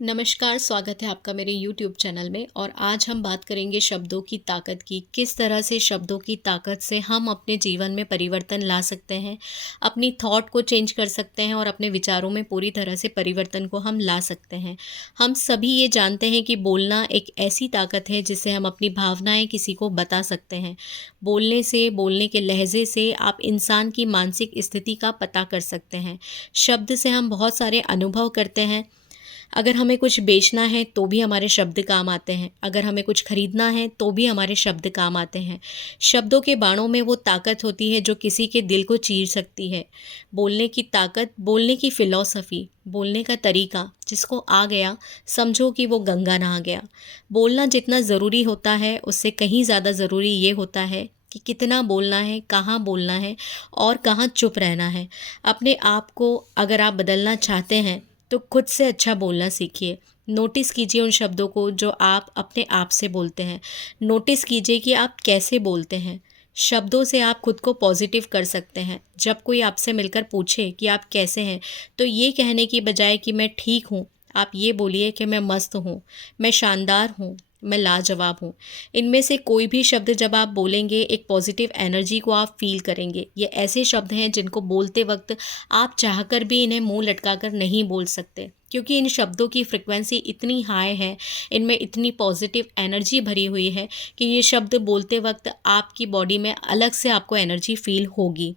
नमस्कार, स्वागत है आपका मेरे YouTube चैनल में। और आज हम बात करेंगे शब्दों की ताकत की। किस तरह से शब्दों की ताकत से हम अपने जीवन में परिवर्तन ला सकते हैं, अपनी थॉट को चेंज कर सकते हैं और अपने विचारों में पूरी तरह से परिवर्तन को हम ला सकते हैं। हम सभी ये जानते हैं कि बोलना एक ऐसी ताकत है जिससे हम अपनी भावनाएं किसी को बता सकते हैं। बोलने से, बोलने के लहजे से आप इंसान की मानसिक स्थिति का पता कर सकते हैं। शब्द से हम बहुत सारे अनुभव करते हैं। अगर हमें कुछ बेचना है तो भी हमारे शब्द काम आते हैं, अगर हमें कुछ खरीदना है तो भी हमारे शब्द काम आते हैं। शब्दों के बाणों में वो ताकत होती है जो किसी के दिल को चीर सकती है। बोलने की ताकत, बोलने की फ़िलॉसफ़ी, बोलने का तरीका जिसको आ गया समझो कि वो गंगा नहा गया। बोलना जितना ज़रूरी होता है उससे कहीं ज़्यादा ज़रूरी ये होता है कि कितना बोलना है, कहाँ बोलना है और कहाँ चुप रहना है। अपने आप को अगर आप बदलना चाहते हैं तो खुद से अच्छा बोलना सीखिए। नोटिस कीजिए उन शब्दों को जो आप अपने आप से बोलते हैं। नोटिस कीजिए कि आप कैसे बोलते हैं। शब्दों से आप खुद को पॉजिटिव कर सकते हैं। जब कोई आपसे मिलकर पूछे कि आप कैसे हैं, तो ये कहने की बजाय कि मैं ठीक हूँ, आप ये बोलिए कि मैं मस्त हूँ, मैं शानदार हूँ, मैं लाजवाब हूँ। इनमें से कोई भी शब्द जब आप बोलेंगे, एक पॉजिटिव एनर्जी को आप फील करेंगे। ये ऐसे शब्द हैं जिनको बोलते वक्त आप चाहकर भी इन्हें मुंह लटकाकर नहीं बोल सकते, क्योंकि इन शब्दों की फ्रिक्वेंसी इतनी हाई है, इनमें इतनी पॉजिटिव एनर्जी भरी हुई है कि ये शब्द बोलते वक्त आपकी बॉडी में अलग से आपको एनर्जी फील होगी।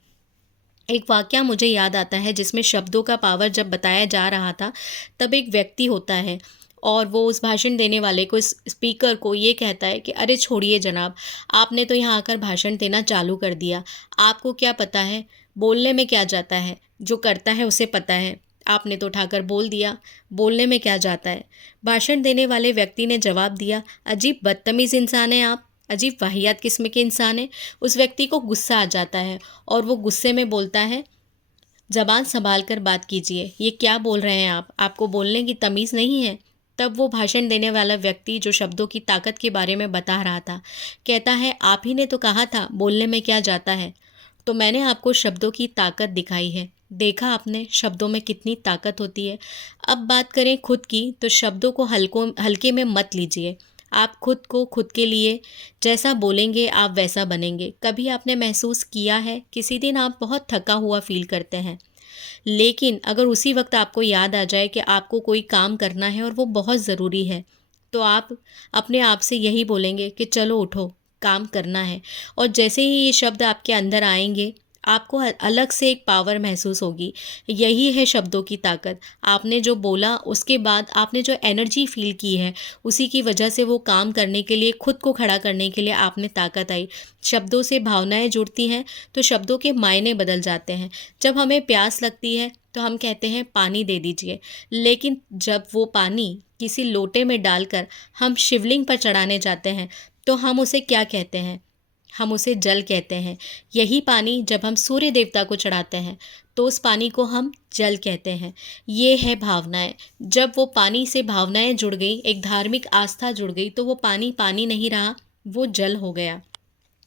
एक वाकया मुझे याद आता है जिसमें शब्दों का पावर जब बताया जा रहा था। तब एक व्यक्ति होता है और वो उस भाषण देने वाले को, इस स्पीकर को ये कहता है कि अरे छोड़िए जनाब, आपने तो यहाँ आकर भाषण देना चालू कर दिया। आपको क्या पता है, बोलने में क्या जाता है, जो करता है उसे पता है। आपने तो उठाकर बोल दिया, बोलने में क्या जाता है। भाषण देने वाले व्यक्ति ने जवाब दिया, अजीब बदतमीज़ इंसान है आप, अजीब वाहियात किस्म के इंसान हैं। उस व्यक्ति को गुस्सा आ जाता है और वो गुस्से में बोलता है, ज़बान संभाल कर बात कीजिए, ये क्या बोल रहे हैं आप, आपको बोलने की तमीज़ नहीं है। तब वो भाषण देने वाला व्यक्ति जो शब्दों की ताकत के बारे में बता रहा था, कहता है, आप ही ने तो कहा था बोलने में क्या जाता है। तो मैंने आपको शब्दों की ताकत दिखाई है। देखा आपने शब्दों में कितनी ताकत होती है। अब बात करें खुद की, तो शब्दों को हल्के में मत लीजिए। आप खुद को खुद के लिए जैसा बोलेंगे आप वैसा बनेंगे। कभी आपने महसूस किया है किसी दिन आप बहुत थका हुआ फ़ील करते हैं, लेकिन अगर उसी वक्त आपको याद आ जाए कि आपको कोई काम करना है और वो बहुत ज़रूरी है, तो आप अपने आप से यही बोलेंगे कि चलो उठो, काम करना है। और जैसे ही ये शब्द आपके अंदर आएँगे, आपको अलग से एक पावर महसूस होगी। यही है शब्दों की ताकत। आपने जो बोला उसके बाद आपने जो एनर्जी फ़ील की है, उसी की वजह से वो काम करने के लिए, खुद को खड़ा करने के लिए आप में ताकत आई। शब्दों से भावनाएँ जुड़ती हैं, तो शब्दों के मायने बदल जाते हैं। जब हमें प्यास लगती है तो हम कहते हैं पानी दे दीजिए, लेकिन जब वो पानी किसी लोटे में डालकर हम शिवलिंग पर चढ़ाने जाते हैं, तो हम उसे क्या कहते हैं, हम उसे जल कहते हैं। यही पानी जब हम सूर्य देवता को चढ़ाते हैं तो उस पानी को हम जल कहते हैं। ये है भावनाएं। जब वो पानी से भावनाएं जुड़ गई, एक धार्मिक आस्था जुड़ गई, तो वो पानी पानी नहीं रहा, वो जल हो गया।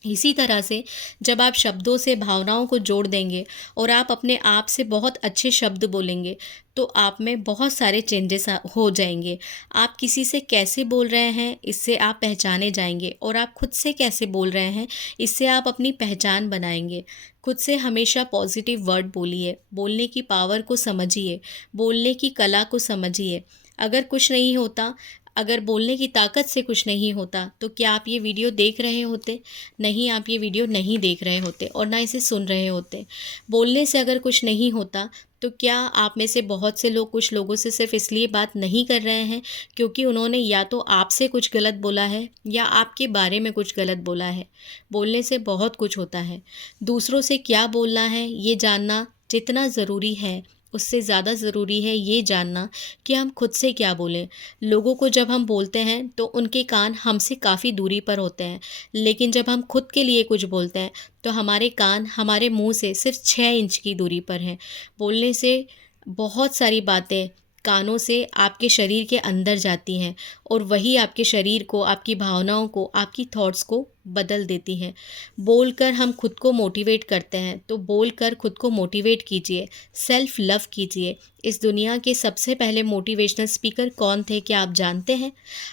इसी तरह से जब आप शब्दों से भावनाओं को जोड़ देंगे और आप अपने आप से बहुत अच्छे शब्द बोलेंगे, तो आप में बहुत सारे चेंजेस हो जाएंगे। आप किसी से कैसे बोल रहे हैं, इससे आप पहचाने जाएंगे, और आप खुद से कैसे बोल रहे हैं, इससे आप अपनी पहचान बनाएंगे। खुद से हमेशा पॉजिटिव वर्ड बोलिए, बोलने की पावर को समझिए, बोलने की कला को समझिए। अगर कुछ नहीं होता, अगर बोलने की ताकत से कुछ नहीं होता, तो क्या आप ये वीडियो देख रहे होते? नहीं, आप ये वीडियो नहीं देख रहे होते और ना इसे सुन रहे होते। बोलने से अगर कुछ नहीं होता, तो क्या आप में से बहुत से लोग कुछ लोगों से सिर्फ इसलिए बात नहीं कर रहे हैं क्योंकि उन्होंने या तो आपसे कुछ गलत बोला है या आपके बारे में कुछ गलत बोला है। बोलने से बहुत कुछ होता है। दूसरों से क्या बोलना है ये जानना जितना ज़रूरी है, उससे ज़्यादा ज़रूरी है ये जानना कि हम खुद से क्या बोलें। लोगों को जब हम बोलते हैं तो उनके कान हमसे काफ़ी दूरी पर होते हैं, लेकिन जब हम खुद के लिए कुछ बोलते हैं तो हमारे कान हमारे मुंह से सिर्फ 6 इंच की दूरी पर हैं। बोलने से बहुत सारी बातें कानों से आपके शरीर के अंदर जाती हैं और वही आपके शरीर को, आपकी भावनाओं को, आपकी थॉट्स को बदल देती हैं। बोलकर हम खुद को मोटिवेट करते हैं, तो बोलकर खुद को मोटिवेट कीजिए, सेल्फ लव कीजिए। इस दुनिया के सबसे पहले मोटिवेशनल स्पीकर कौन थे, क्या आप जानते हैं?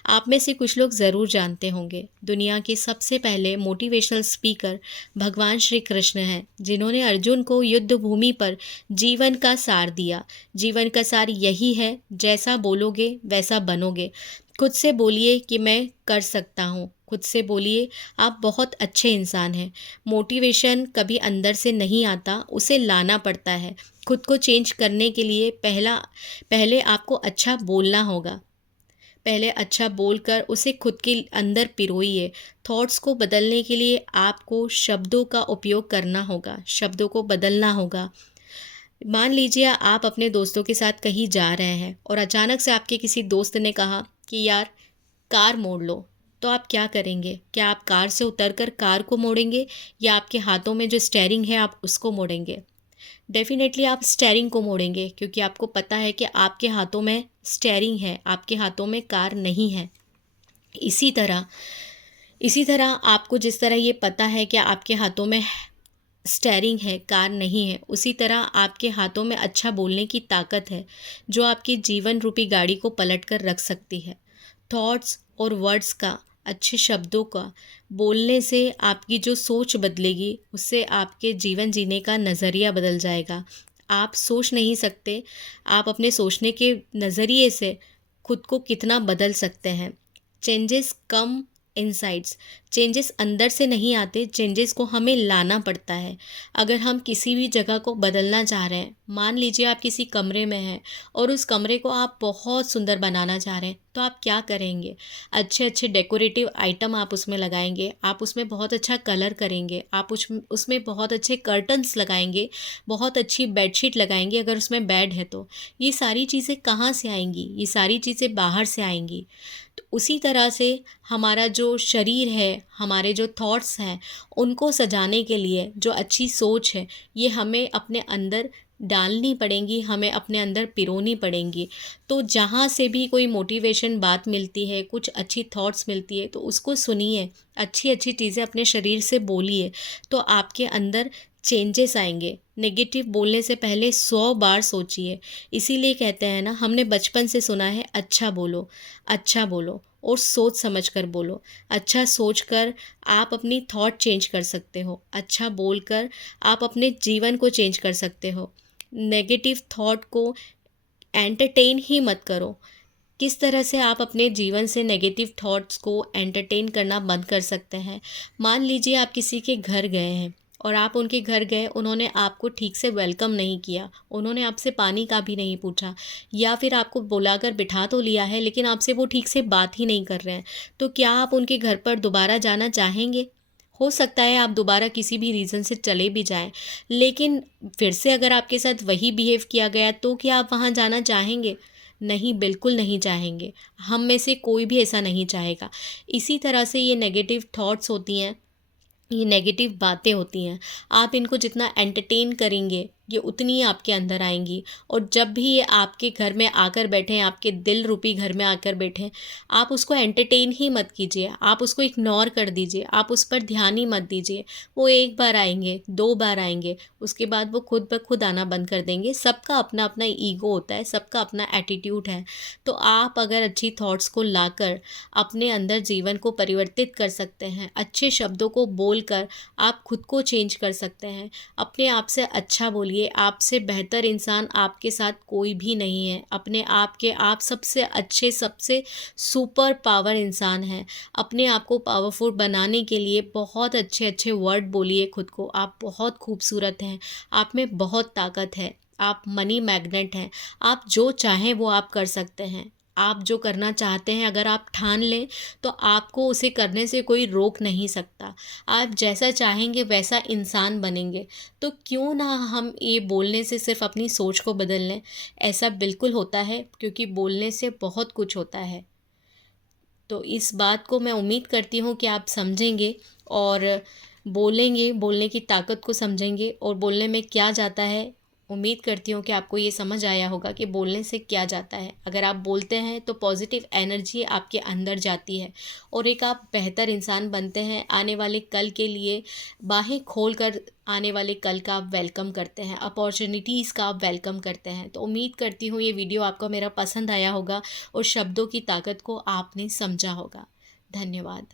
आप में से कुछ लोग ज़रूर जानते होंगे। दुनिया के सबसे पहले मोटिवेशनल स्पीकर भगवान श्री कृष्ण हैं, जिन्होंने अर्जुन को युद्ध भूमि पर जीवन का सार दिया। जीवन का सार यही है, जैसा बोलोगे वैसा बनोगे। खुद से बोलिए कि मैं कर सकता हूँ। खुद से बोलिए आप बहुत अच्छे इंसान हैं। मोटिवेशन कभी अंदर से नहीं आता, उसे लाना पड़ता है। खुद को चेंज करने के लिए पहले आपको अच्छा बोलना होगा। पहले अच्छा बोलकर उसे खुद के अंदर पिरोइए। थॉट्स को बदलने के लिए आपको शब्दों का उपयोग करना होगा, शब्दों को बदलना होगा। मान लीजिए आप अपने दोस्तों के साथ कहीं जा रहे हैं और अचानक से आपके किसी दोस्त ने कहा कि यार कार मोड़ लो, तो आप क्या करेंगे? क्या आप कार से उतरकर कार को मोड़ेंगे या आपके हाथों में जो स्टेयरिंग है आप उसको मोड़ेंगे? डेफ़िनेटली आप स्टेयरिंग को मोड़ेंगे, क्योंकि आपको पता है कि आपके हाथों में स्टेयरिंग है, आपके हाथों में कार नहीं है। इसी तरह इसी तरह आपको जिस तरह ये पता है कि आपके हाथों में स्टेयरिंग है, कार नहीं है, उसी तरह आपके हाथों में अच्छा बोलने की ताकत है, जो आपकी जीवन रूपी गाड़ी को पलट कर रख सकती है। थॉट्स और वर्ड्स का, अच्छे शब्दों का बोलने से आपकी जो सोच बदलेगी, उससे आपके जीवन जीने का नज़रिया बदल जाएगा। आप सोच नहीं सकते, आप अपने सोचने के नज़रिए से खुद को कितना बदल सकते हैं। चेंजेस कम इनसाइड्स, चेंजेस अंदर से नहीं आते, चेंजेस को हमें लाना पड़ता है। अगर हम किसी भी जगह को बदलना चाह रहे हैं, मान लीजिए आप किसी कमरे में हैं और उस कमरे को आप बहुत सुंदर बनाना चाह रहे हैं, तो आप क्या करेंगे? अच्छे अच्छे डेकोरेटिव आइटम आप उसमें लगाएंगे, आप उसमें बहुत अच्छा कलर करेंगे, आप उसमें बहुत अच्छे कर्टन्स लगाएंगे, बहुत अच्छी बेडशीट लगाएंगे अगर उसमें बेड है तो। ये सारी चीज़ें कहाँ से आएंगी? ये सारी चीज़ें बाहर से आएंगी। तो उसी तरह से हमारा जो शरीर है, हमारे जो थॉट्स हैं, उनको सजाने के लिए जो अच्छी सोच है, ये हमें अपने अंदर डालनी पड़ेंगी, हमें अपने अंदर पिरोनी पड़ेंगी। तो जहाँ से भी कोई मोटिवेशन बात मिलती है, कुछ अच्छी थॉट्स मिलती है, तो उसको सुनिए, अच्छी अच्छी चीज़ें अपने शरीर से बोलिए, तो आपके अंदर चेंजेस आएंगे। नेगेटिव बोलने से पहले 100 बार सोचिए। इसीलिए कहते हैं ना, हमने बचपन से सुना है, अच्छा बोलो और सोच समझ कर बोलो। अच्छा सोचकर आप अपनी थॉट चेंज कर सकते हो, अच्छा बोलकर आप अपने जीवन को चेंज कर सकते हो। नेगेटिव थॉट को एंटरटेन ही मत करो। किस तरह से आप अपने जीवन से नेगेटिव थॉट्स को एंटरटेन करना बंद कर सकते हैं? मान लीजिए आप किसी के घर गए हैं और आप उनके घर गए, उन्होंने आपको ठीक से वेलकम नहीं किया, उन्होंने आपसे पानी का भी नहीं पूछा, या फिर आपको बुलाकर बिठा तो लिया है लेकिन आपसे वो ठीक से बात ही नहीं कर रहे हैं, तो क्या आप उनके घर पर दोबारा जाना चाहेंगे? हो सकता है आप दोबारा किसी भी रीज़न से चले भी जाएं, लेकिन फिर से अगर आपके साथ वही बिहेव किया गया, तो क्या आप वहाँ जाना चाहेंगे? नहीं, बिल्कुल नहीं चाहेंगे। हम में से कोई भी ऐसा नहीं चाहेगा। इसी तरह से ये नेगेटिव थॉट्स होती हैं, ये नेगेटिव बातें होती हैं, आप इनको जितना एंटरटेन करेंगे, ये उतनी ही आपके अंदर आएंगी। और जब भी ये आपके घर में आकर बैठें, आपके दिल रूपी घर में आकर बैठें, आप उसको एंटरटेन ही मत कीजिए, आप उसको इग्नोर कर दीजिए, आप उस पर ध्यान ही मत दीजिए। वो एक बार आएंगे, 2 बार आएंगे, उसके बाद वो खुद ब खुद आना बंद कर देंगे। सबका अपना अपना ईगो होता है, सबका अपना एटीट्यूड है। तो आप अगर अच्छी थॉट्स को लाकर अपने अंदर जीवन को परिवर्तित कर सकते हैं, अच्छे शब्दों को बोलकर आप खुद को चेंज कर सकते हैं। अपने आप से अच्छा बोलिए, आपसे बेहतर इंसान आपके साथ कोई भी नहीं है। अपने आप के आप सबसे अच्छे, सबसे सुपर पावर इंसान हैं। अपने आप को पावरफुल बनाने के लिए बहुत अच्छे अच्छे वर्ड बोलिए खुद को। आप बहुत खूबसूरत हैं, आप में बहुत ताकत है, आप मनी मैग्नेट हैं। आप जो चाहें वो आप कर सकते हैं। आप जो करना चाहते हैं अगर आप ठान लें, तो आपको उसे करने से कोई रोक नहीं सकता। आप जैसा चाहेंगे वैसा इंसान बनेंगे। तो क्यों ना हम ये बोलने से सिर्फ अपनी सोच को बदल लें। ऐसा बिल्कुल होता है, क्योंकि बोलने से बहुत कुछ होता है। तो इस बात को मैं उम्मीद करती हूँ कि आप समझेंगे और बोलेंगे, बोलने की ताकत को समझेंगे और बोलने में क्या जाता है उम्मीद करती हूँ कि आपको ये समझ आया होगा कि बोलने से क्या जाता है। अगर आप बोलते हैं तो पॉजिटिव एनर्जी आपके अंदर जाती है और एक आप बेहतर इंसान बनते हैं। आने वाले कल के लिए बाहें खोल कर आने वाले कल का आप वेलकम करते हैं, अपॉर्चुनिटीज़ का आप वेलकम करते हैं। तो उम्मीद करती हूँ ये वीडियो आपको मेरा पसंद आया होगा और शब्दों की ताकत को आपने समझा होगा। धन्यवाद।